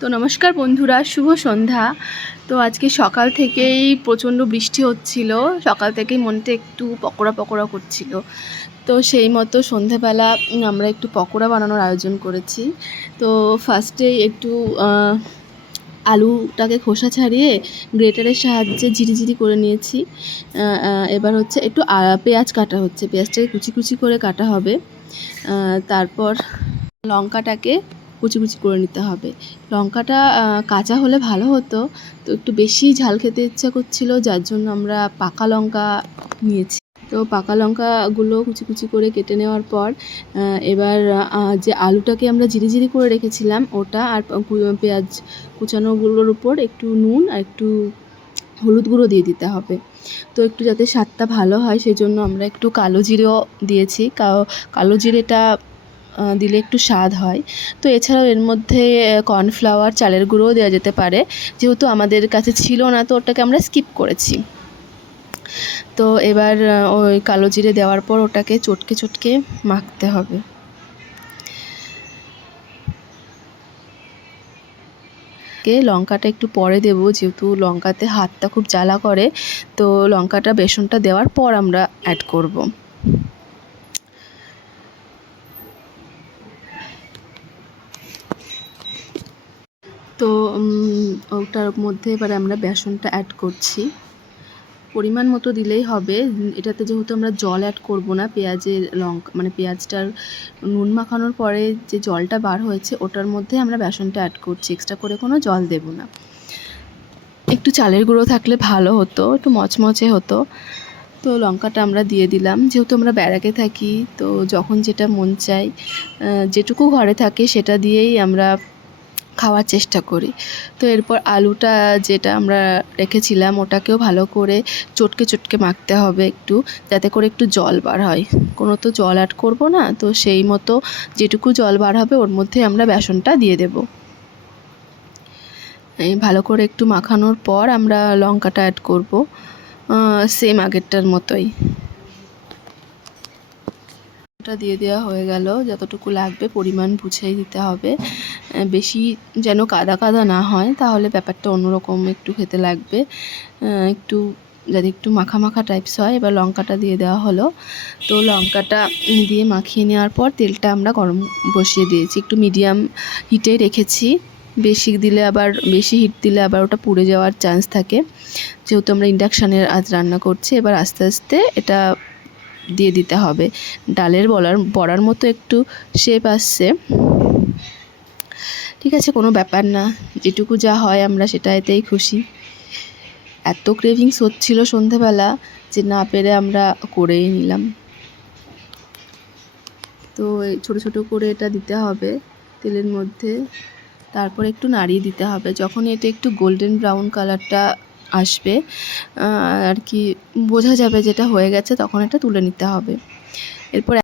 তো নমস্কার বন্ধুরা, শুভ সন্ধ্যা। তো আজকে সকাল থেকেই প্রচণ্ড বৃষ্টি হচ্ছিল। সকাল থেকেই মনটা একটু পকোড়া পকোড়া করছিল। তো সেই মতো সন্ধেবেলা আমরা একটু পকোড়া বানানোর আয়োজন করেছি। তো ফার্স্টে একটু আলুটাকে খোসা ছাড়িয়ে গ্রেটারের সাহায্যে ঝিরিঝিরি করে নিয়েছি। এবার হচ্ছে একটু পেঁয়াজ কাটা হচ্ছে। পেঁয়াজটাকে কুচি কুচি করে কাটা হবে। তারপর লঙ্কাটাকে কুচি কুচি করে নিতে হবে। লঙ্কাটা কাঁচা হলে ভালো হতো, তো একটু বেশি ঝাল খেতে ইচ্ছা করছিল, যার জন্য আমরা পাকা লঙ্কা নিয়েছি। তো পাকা লঙ্কাগুলো কুচি কুচি করে কেটে নেওয়ার পর এবার যে আলুটাকে আমরা ঝিরিঝিরি করে রেখেছিলাম, ওটা আর পেঁয়াজ কুচানোগুলোর উপর একটু নুন আর একটু হলুদ গুঁড়ো দিয়ে দিতে হবে। তো একটু যাতে স্বাদটা ভালো হয় সেই জন্য আমরা একটু কালো জিরেও দিয়েছি। কালো জিরেটা দিলে একটু স্বাদ হয়। তো এছাড়াও এর মধ্যে কর্নফ্লাওয়ার চালের গুঁড়োও দেওয়া যেতে পারে। যেহেতু আমাদের কাছে ছিল না, তো ওটাকে আমরা স্কিপ করেছি। তো এবার ওই কালো জিরে দেওয়ার পর ওটাকে চটকে চটকে মাখতে হবে। লঙ্কাটা একটু পরে দেবো, যেহেতু লঙ্কাতে হাতটা খুব জ্বালা করে। তো লঙ্কাটা, বেসনটা দেওয়ার পর আমরা অ্যাড করব। তো ওটার মধ্যে এবার আমরা বেসনটা অ্যাড করছি। পরিমাণ মতো দিলেই হবে। এটাতে যেহেতু আমরা জল অ্যাড করব না, পেঁয়াজের লঙ্কা মানে পেঁয়াজটার নুন মাখানোর পরে যে জলটা বার হয়েছে, ওটার মধ্যে আমরা বেসনটা অ্যাড করছি। এক্সট্রা করে কোনো জল দেব না। একটু চালের গুঁড়ো থাকলে ভালো হতো, একটু মচমচে হতো। তো, লঙ্কাটা আমরা দিয়ে দিলাম। যেহেতু আমরা ব্যারাকে থাকি, তো যখন যেটা মন চাই যেটুকু ঘরে থাকে সেটা দিয়েই আমরা খাওয়ার চেষ্টা করি। তো এরপর আলুটা যেটা আমরা রেখেছিলাম, ওটাকেও ভালো করে চটকে চটকে মাখতে হবে একটু, যাতে করে একটু জল বার হয়। কোনো তো জল অ্যাড করব না, তো সেই মতো যেটুকু জল বার হবে ওর মধ্যে আমরা বেসনটা দিয়ে দেব। এই ভালো করে একটু মাখানোর পর আমরা লঙ্কাটা অ্যাড করব সেম আগেরটার মতোই। ওটা দিয়ে দেওয়া হয়ে গেল। যতটুকু লাগবে পরিমাণ বুঝেই দিতে হবে। বেশি যেন কাদা কাদা না হয়, তাহলে ব্যাপারটা অন্যরকম একটু খেতে লাগবে। একটু যাতে একটু মাখা মাখা টাইপস হয়, এবার লঙ্কাটা দিয়ে দেওয়া হলো। তো লঙ্কাটা দিয়ে মাখিয়ে নেওয়ার পর তেলটা আমরা গরম বসিয়ে দিয়েছি। একটু মিডিয়াম হিটে রেখেছি। বেশি দিলে আবার, বেশি হিট দিলে আবার ওটা পুড়ে যাওয়ার চান্স থাকে। যেহেতু আমরা ইন্ডাকশানের আজ রান্না করছি, এবার আস্তে আস্তে এটা দিয়ে দিতে হবে। ডালের বলার, বড়ার মতো একটু শেপ আসছে। ঠিক আছে, কোনো ব্যাপার না। যেটুকু যা হয় আমরা সেটা এতেই খুশি। এত ক্রেভিংস হচ্ছিল সন্ধেবেলা যে না পেরে আমরা করেই নিলাম। তো ছোটো ছোটো করে এটা দিতে হবে তেলের মধ্যে। তারপর একটু নাড়িয়ে দিতে হবে। যখন এটা একটু গোল্ডেন ব্রাউন কালারটা আসবে। আর কি বোঝা যাবে যেটা হয়ে গেছে তখন এটা তুলে নিতে হবে। এরপর